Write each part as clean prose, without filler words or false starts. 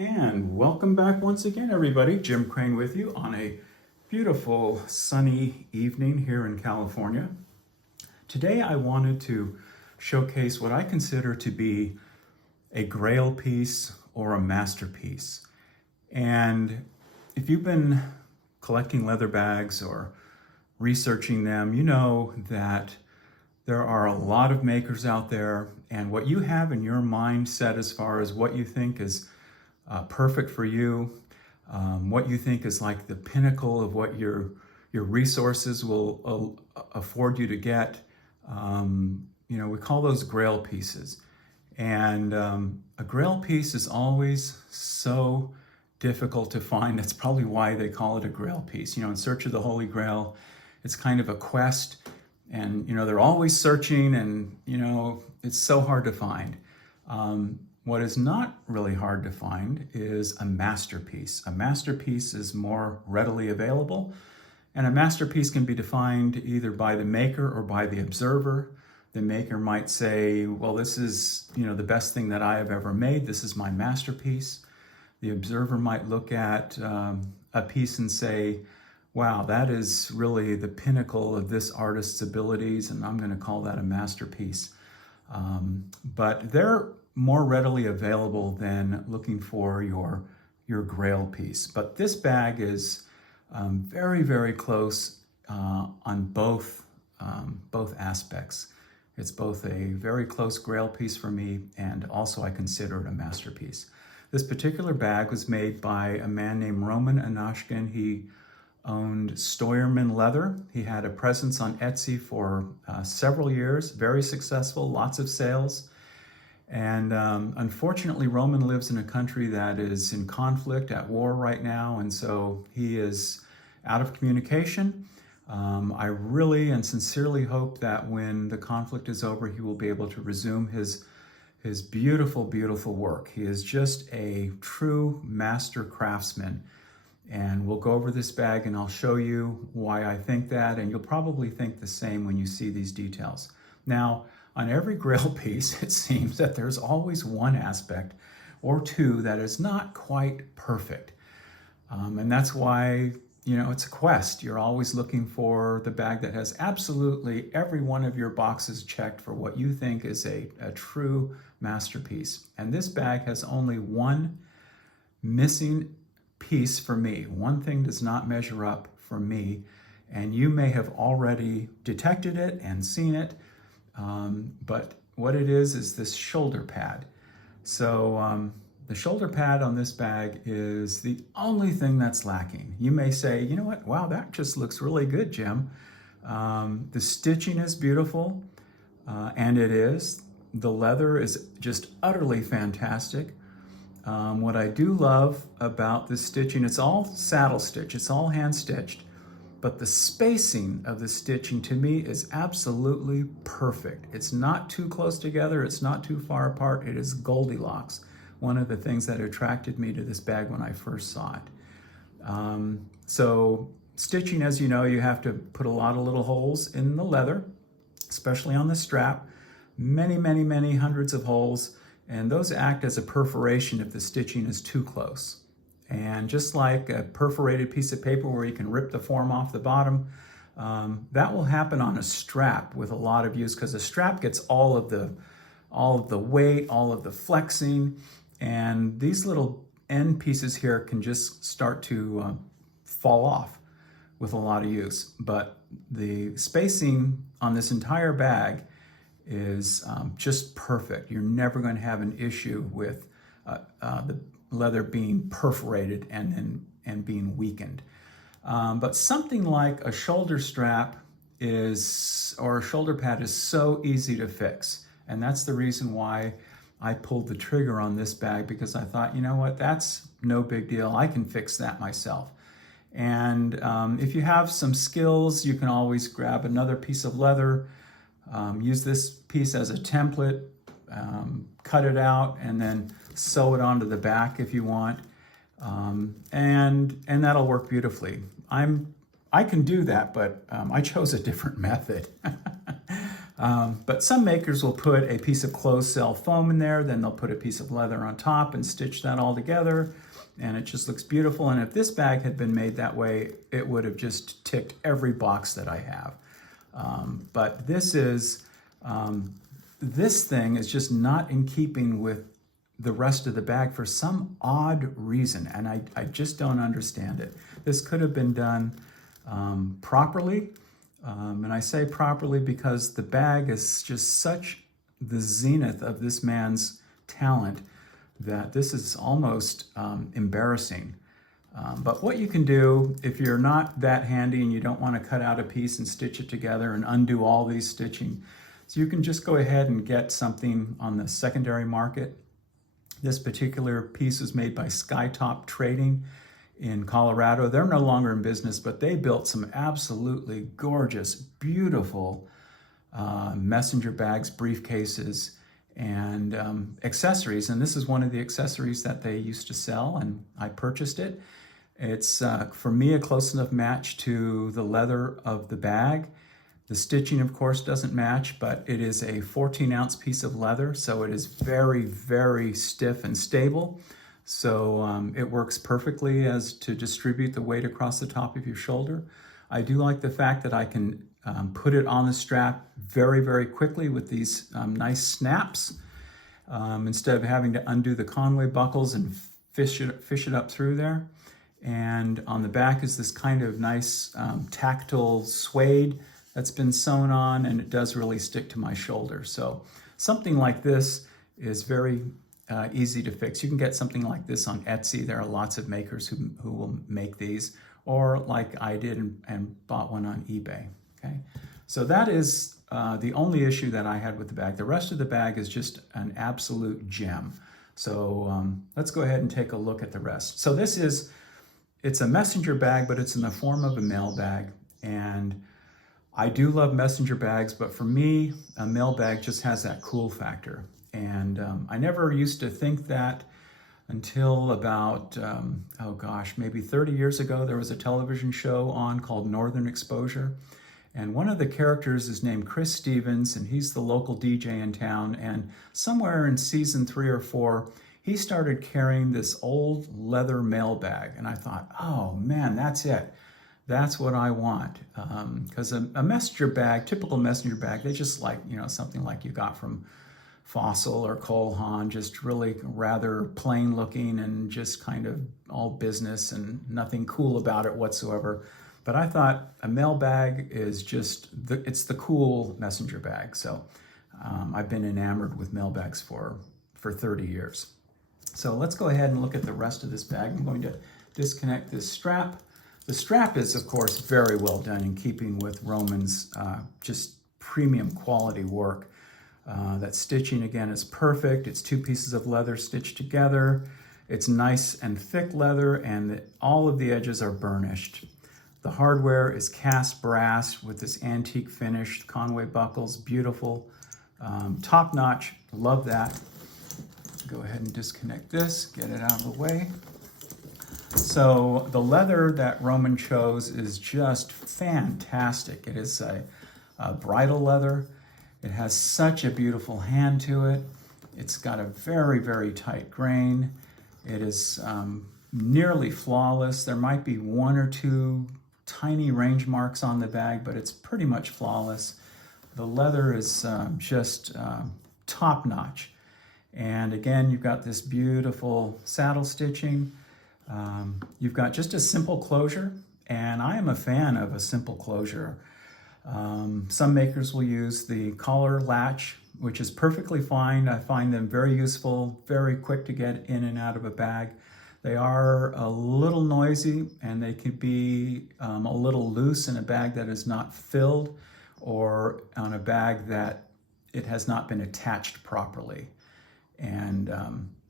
And welcome back once again, everybody. Jim Crane with you on a beautiful sunny evening here in California. Today I wanted to showcase what I consider to be a grail piece or a masterpiece. And if you've been collecting leather bags or researching them, you know that there are a lot of makers out there, and what you have in your mindset as far as what you think is perfect for you, what you think is like the pinnacle of what your resources will afford you to get. We call those grail pieces. And a grail piece is always so difficult to find. That's probably why they call it a grail piece. In search of the Holy Grail, it's kind of a quest. And, they're always searching and, it's so hard to find. What is not really hard to find is a masterpiece. A masterpiece is more readily available, and a masterpiece can be defined either by the maker or by the observer. The maker might say, well, this is, the best thing that I have ever made. This is my masterpiece. The observer might look at a piece and say, wow, that is really the pinnacle of this artist's abilities, and I'm going to call that a masterpiece. But they're more readily available than looking for your grail piece. But this bag is very, very close on both aspects. It's both a very close grail piece for me, and also I consider it a masterpiece. This particular bag was made by a man named Roman Anashkin. He owned Steuermann Leather. He had a presence on Etsy for several years, very successful, lots of sales. And unfortunately, Roman lives in a country that is in conflict, at war right now, and so he is out of communication. I really and sincerely hope that when the conflict is over, he will be able to resume his beautiful, beautiful work. He is just a true master craftsman. And we'll go over this bag and I'll show you why I think that, and you'll probably think the same when you see these details. Now, on every grail piece, it seems that there's always one aspect or two that is not quite perfect. And that's why, it's a quest. You're always looking for the bag that has absolutely every one of your boxes checked for what you think is a true masterpiece. And this bag has only one missing piece for me. One thing does not measure up for me, and you may have already detected it and seen it. But what it is this shoulder pad. So the shoulder pad on this bag is the only thing that's lacking. You may say, you know what, wow, that just looks really good, Jim. The stitching is beautiful, and it is. The leather is just utterly fantastic. What I do love about the stitching, it's all saddle stitch, it's all hand stitched. But the spacing of the stitching to me is absolutely perfect. It's not too close together, it's not too far apart, it is Goldilocks. One of the things that attracted me to this bag when I first saw it. So stitching, as you know, you have to put a lot of little holes in the leather, especially on the strap. Many, many, many hundreds of holes, and those act as a perforation if the stitching is too close. And just like a perforated piece of paper where you can rip the form off the bottom, that will happen on a strap with a lot of use, because the strap gets all of the weight, all of the flexing, and these little end pieces here can just start to fall off with a lot of use. But the spacing on this entire bag is just perfect. You're never going to have an issue with the leather being perforated and being weakened. But something like a shoulder strap or a shoulder pad is so easy to fix. And that's the reason why I pulled the trigger on this bag, because I thought, you know what, that's no big deal. I can fix that myself. And if you have some skills, you can always grab another piece of leather, use this piece as a template, cut it out, and then sew it onto the back if you want, and that'll work beautifully. I can do that, but I chose a different method. But some makers will put a piece of closed cell foam in there, then they'll put a piece of leather on top and stitch that all together, and it just looks beautiful. And if this bag had been made that way, it would have just ticked every box that I have. But this thing is just not in keeping with the rest of the bag for some odd reason, and I just don't understand it. This could have been done properly, and I say properly because the bag is just such the zenith of this man's talent that this is almost embarrassing. But what you can do, if you're not that handy and you don't want to cut out a piece and stitch it together and undo all these stitching, so you can just go ahead and get something on the secondary market. This particular piece was made by Skytop Trading in Colorado. They're no longer in business, but they built some absolutely gorgeous, beautiful messenger bags, briefcases, and accessories. And this is one of the accessories that they used to sell, and I purchased it. It's, for me, a close enough match to the leather of the bag. The stitching, of course, doesn't match, but it is a 14-ounce piece of leather, so it is very, very stiff and stable. So it works perfectly as to distribute the weight across the top of your shoulder. I do like the fact that I can put it on the strap very, very quickly with these nice snaps, instead of having to undo the Conway buckles and fish it up through there. And on the back is this kind of nice tactile suede that's been sewn on, and it does really stick to my shoulder. So something like this is very easy to fix. You can get something like this on Etsy. There are lots of makers who will make these, or like I did and bought one on eBay. Okay, so that is the only issue that I had with the bag. The rest of the bag is just an absolute gem. So let's go ahead and take a look at the rest. So it's a messenger bag, but it's in the form of a mail bag. And I do love messenger bags, but for me, a mail bag just has that cool factor. And I never used to think that until about, oh gosh, maybe 30 years ago. There was a television show on called Northern Exposure. And one of the characters is named Chris Stevens, and he's the local DJ in town. And somewhere in season 3 or 4, he started carrying this old leather mail bag. And I thought, oh man, that's it. That's what I want. Because a messenger bag, typical messenger bag, they just like, something like you got from Fossil or Cole Haan, just really rather plain looking and just kind of all business and nothing cool about it whatsoever. But I thought a mail bag is just, it's the cool messenger bag. So I've been enamored with mail bags for 30 years. So let's go ahead and look at the rest of this bag. I'm going to disconnect this strap. The strap is, of course, very well done in keeping with Roman's just premium quality work. That stitching, again, is perfect. It's 2 pieces of leather stitched together. It's nice and thick leather, and all of the edges are burnished. The hardware is cast brass with this antique finish, Conway buckles, beautiful, top notch, love that. Go ahead and disconnect this, get it out of the way. So the leather that Roman chose is just fantastic. It is a bridal leather. It has such a beautiful hand to it. It's got a very, very tight grain. It is nearly flawless. There might be 1 or 2 tiny range marks on the bag, but it's pretty much flawless. The leather is just top notch. And again, you've got this beautiful saddle stitching. You've got just a simple closure, and I am a fan of a simple closure. Some makers will use the collar latch, which is perfectly fine. I find them very useful, very quick to get in and out of a bag. They are a little noisy, and they can be a little loose in a bag that is not filled, or on a bag that it has not been attached properly. And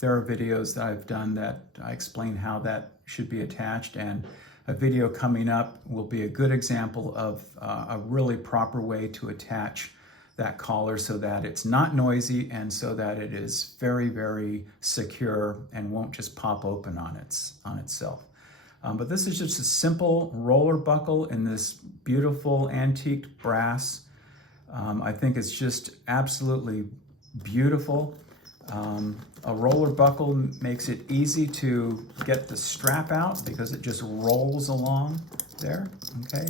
there are videos that I've done that I explain how that should be attached, and a video coming up will be a good example of a really proper way to attach that collar so that it's not noisy and so that it is very, very secure and won't just pop open on itself. But this is just a simple roller buckle in this beautiful antique brass I think it's just absolutely beautiful. A roller buckle makes it easy to get the strap out because it just rolls along there, okay?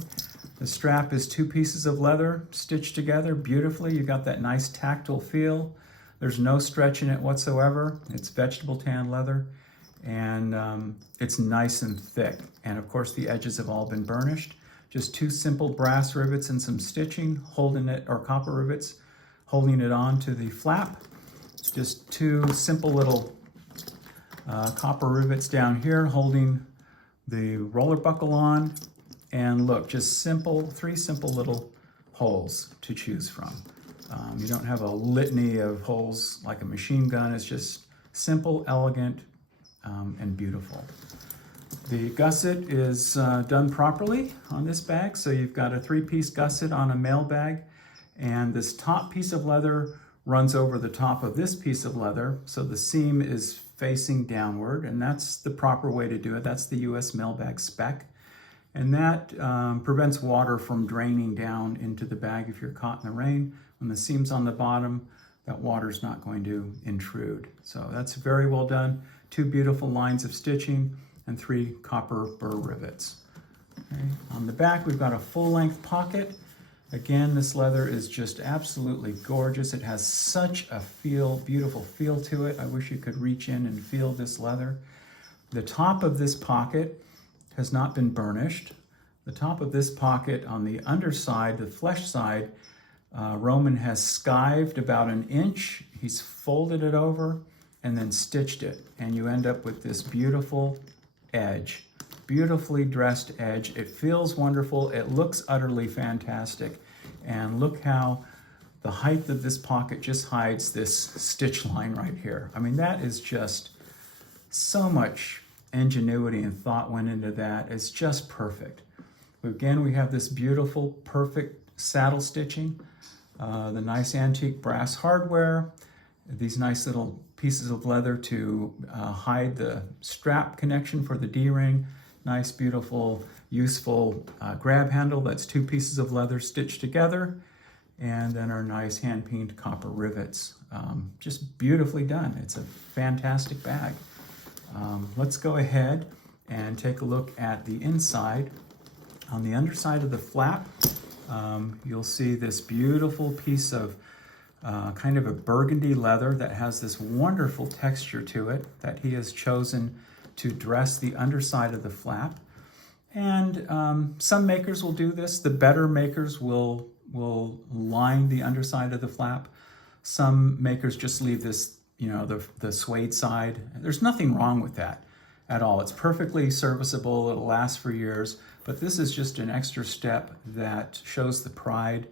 The strap is 2 pieces of leather stitched together beautifully. You've got that nice tactile feel. There's no stretch in it whatsoever. It's vegetable tan leather, and it's nice and thick. And of course the edges have all been burnished. Just 2 simple brass rivets and some stitching holding it, or copper rivets, holding it on to the flap. Just 2 simple little copper rivets down here holding the roller buckle on. And look, just 3 simple little holes to choose from. You don't have a litany of holes like a machine gun. It's just simple, elegant, and beautiful. The gusset is done properly on this bag. So you've got a 3-piece gusset on a male bag, and this top piece of leather runs over the top of this piece of leather. So the seam is facing downward, and that's the proper way to do it. That's the US mailbag spec. And that prevents water from draining down into the bag if you're caught in the rain. When the seam's on the bottom, that water's not going to intrude. So that's very well done. 2 beautiful lines of stitching and 3 copper burr rivets. Okay. On the back, we've got a full-length pocket. Again, this leather is just absolutely gorgeous. It has such a beautiful feel to it. I wish you could reach in and feel this leather. The top of this pocket has not been burnished. The top of this pocket on the underside, the flesh side, Roman has skived about 1 inch. He's folded it over and then stitched it. And you end up with this beautiful edge, beautifully dressed edge. It feels wonderful. It looks utterly fantastic. And look how the height of this pocket just hides this stitch line right here. I mean, that is just so much ingenuity and thought went into that. It's just perfect. Again, we have this beautiful, perfect saddle stitching, the nice antique brass hardware, these nice little pieces of leather to hide the strap connection for the D-ring, nice, beautiful, useful grab handle. That's 2 pieces of leather stitched together, and then our nice hand-peened copper rivets. Just beautifully done. It's a fantastic bag. Let's go ahead and take a look at the inside. On the underside of the flap, you'll see this beautiful piece of kind of a burgundy leather that has this wonderful texture to it that he has chosen to dress the underside of the flap. And some makers will do this. The better makers will line the underside of the flap. Some makers just leave this, you know, the suede side. There's nothing wrong with that at all. It's perfectly serviceable. It'll last for years. But this is just an extra step that shows the pride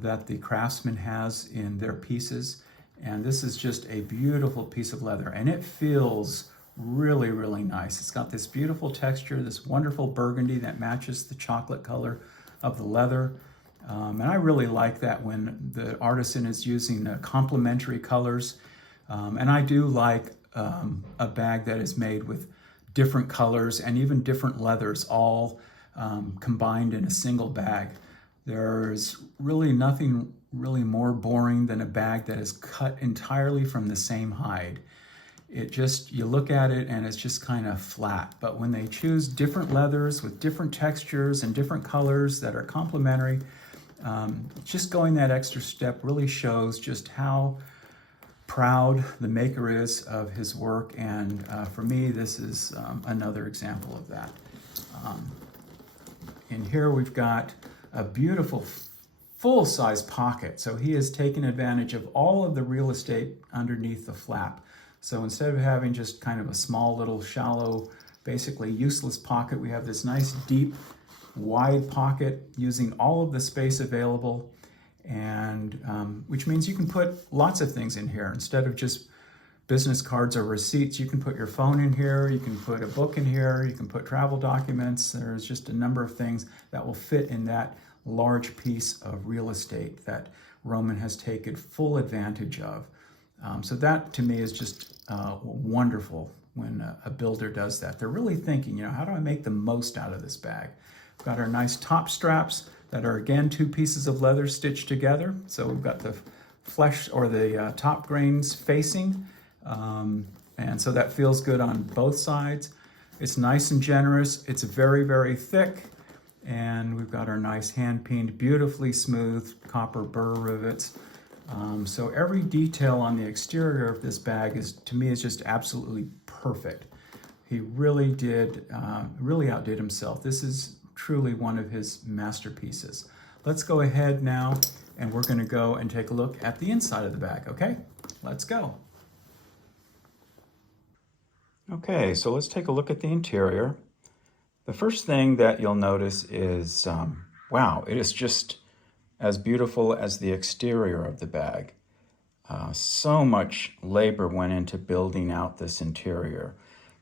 that the craftsman has in their pieces. And this is just a beautiful piece of leather, and it feels really, really nice. It's got this beautiful texture, this wonderful burgundy that matches the chocolate color of the leather. And I really like that when the artisan is using complementary colors. And I do like a bag that is made with different colors and even different leathers all combined in a single bag. There's really nothing really more boring than a bag that is cut entirely from the same hide. It just, you look at it and it's just kind of flat. But when they choose different leathers with different textures and different colors that are complementary, just going that extra step really shows just how proud the maker is of his work. And for me, this is another example of that. In here we've got a beautiful full-size pocket. So he has taken advantage of all of the real estate underneath the flap. So instead of having just kind of a small little shallow, basically useless pocket, we have this nice deep, wide pocket using all of the space available, and which means you can put lots of things in here. Instead of just business cards or receipts, you can put your phone in here, you can put a book in here, you can put travel documents. There's just a number of things that will fit in that large piece of real estate that Roman has taken full advantage of. So that to me is just wonderful when a builder does that. They're really thinking, you know, how do I make the most out of this bag? We've got our nice top straps that are again 2 pieces of leather stitched together. So we've got the flesh or the top grains facing, and so that feels good on both sides. It's nice and generous. It's very, very thick, and we've got our nice hand-peened, beautifully smooth copper burr rivets. So every detail on the exterior of this bag is, to me, is just absolutely perfect. He really did, really outdid himself. This is truly one of his masterpieces. Let's go ahead now, and we're going to go and take a look at the inside of the bag, okay? Let's go. Okay, so let's take a look at the interior. The first thing that you'll notice is, wow, it is just as beautiful as the exterior of the bag. So much labor went into building out this interior.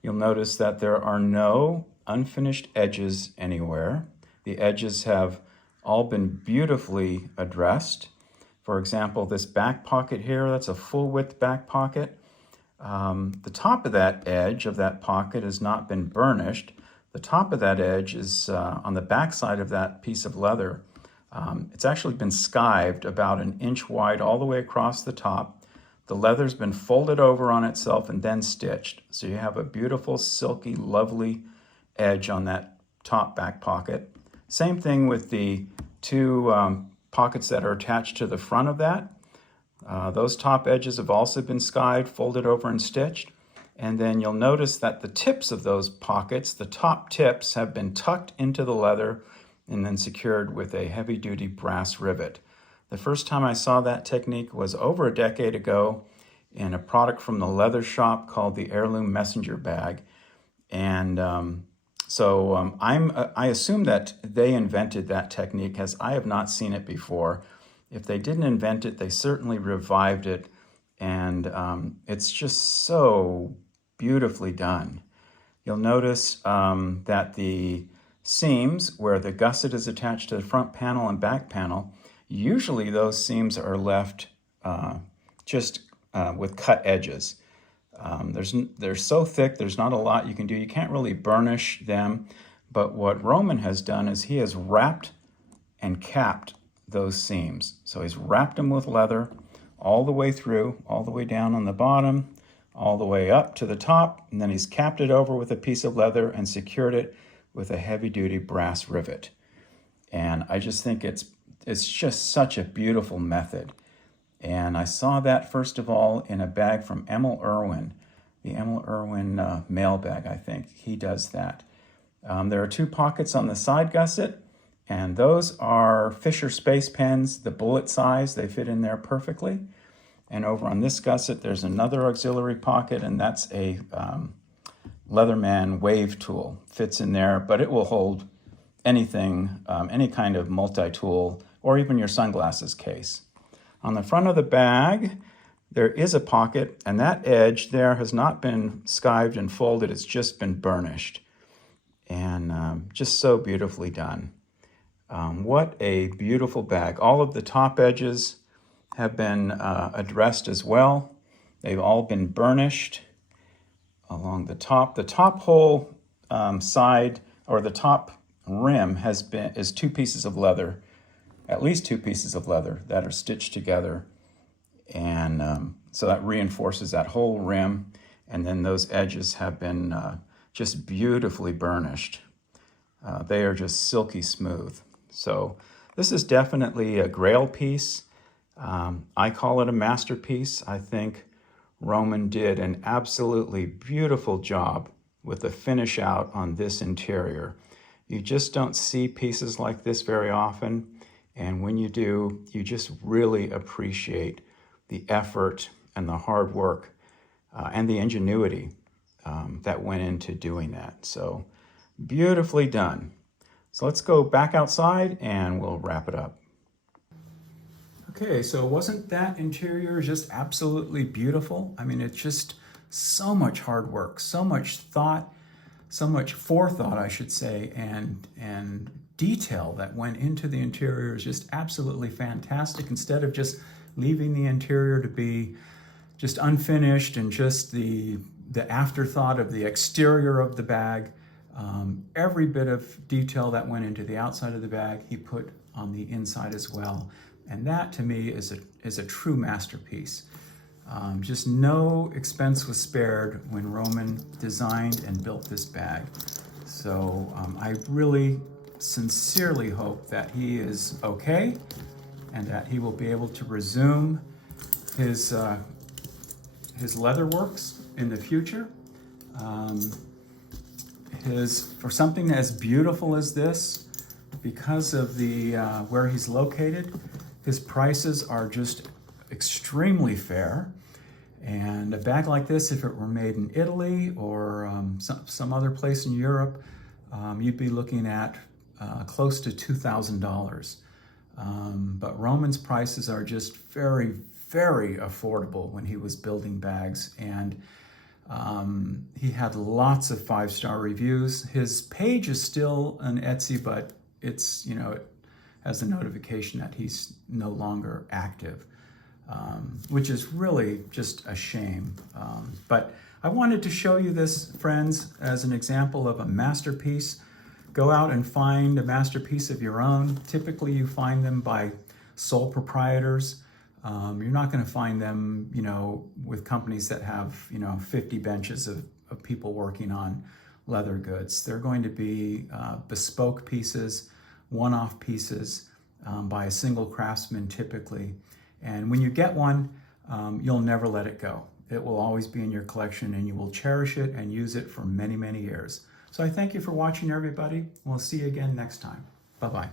You'll notice that there are no unfinished edges anywhere. The edges have all been beautifully addressed. For example, this back pocket here, that's a full width back pocket. The top of that edge of that pocket has not been burnished. The top of that edge is on the back side of that piece of leather. It's actually been skived about 1 inch wide all the way across the top. The leather's been folded over on itself and then stitched. So you have a beautiful, silky, lovely edge on that top back pocket. Same thing with the 2 pockets that are attached to the front of that. Those top edges have also been skived, folded over, and stitched. And then you'll notice that the tips of those pockets, the top tips, have been tucked into the leather and then secured with a heavy-duty brass rivet. The first time I saw that technique was over a decade ago in a product from the leather shop called the Heirloom Messenger Bag. And I assume that they invented that technique, as I have not seen it before. If they didn't invent it, they certainly revived it, and it's just so beautifully done. You'll notice that the seams where the gusset is attached to the front panel and back panel, usually those seams are left just with cut edges. They're so thick, there's not a lot you can do. You can't really burnish them, but what Roman has done is he has wrapped and capped those seams. So he's wrapped them with leather all the way through, all the way down on the bottom, all the way up to the top, and then he's capped it over with a piece of leather and secured it with a heavy-duty brass rivet. And I just think it's just such a beautiful method. And I saw that first of all in a bag from Emil Irwin, the Emil Irwin mail bag, I think. He does that. There are 2 pockets on the side gusset, and those are Fisher Space Pens, the bullet size. They fit in there perfectly. And over on this gusset, there's another auxiliary pocket, and that's a Leatherman wave tool. Fits in there, but it will hold anything, any kind of multi-tool, or even your sunglasses case. On the front of the bag, there is a pocket, and that edge there has not been skived and folded. It's just been burnished, and just so beautifully done. What a beautiful bag. All of the top edges have been addressed as well. They've all been burnished along the top. The top whole side, or the top rim, is 2 pieces of leather, at least 2 pieces of leather that are stitched together. And so that reinforces that whole rim. And then those edges have been just beautifully burnished. They are just silky smooth. So this is definitely a Grail piece. I call it a masterpiece. I think Roman did an absolutely beautiful job with the finish out on this interior. You just don't see pieces like this very often. And when you do, you just really appreciate the effort and the hard work and the ingenuity that went into doing that. So beautifully done. So let's go back outside and we'll wrap it up. Okay, so wasn't that interior just absolutely beautiful? I mean, it's just so much hard work, so much thought, so much forethought, I should say, and detail that went into the interior is just absolutely fantastic. Instead of just leaving the interior to be just unfinished and just the afterthought of the exterior of the bag, every bit of detail that went into the outside of the bag, he put on the inside as well. And that to me is a true masterpiece. Just no expense was spared when Roman designed and built this bag. So I really sincerely hope that he is okay and that he will be able to resume his leather works in the future. For something as beautiful as this, because of the where he's located, his prices are just extremely fair. And a bag like this, if it were made in Italy or some other place in Europe, you'd be looking at close to $2,000. But Roman's prices are just very, very affordable when he was building bags. And he had lots of 5-star reviews. His page is still on Etsy, but it's, it has a notification that he's no longer active. Which is really just a shame. But I wanted to show you this, friends, as an example of a masterpiece. Go out and find a masterpiece of your own. Typically you find them by sole proprietors. You're not going to find them, with companies that have, 50 benches of people working on leather goods. They're going to be bespoke pieces, one-off pieces by a single craftsman typically. And when you get one, you'll never let it go. It will always be in your collection and you will cherish it and use it for many, many years. So I thank you for watching, everybody. We'll see you again next time. Bye-bye.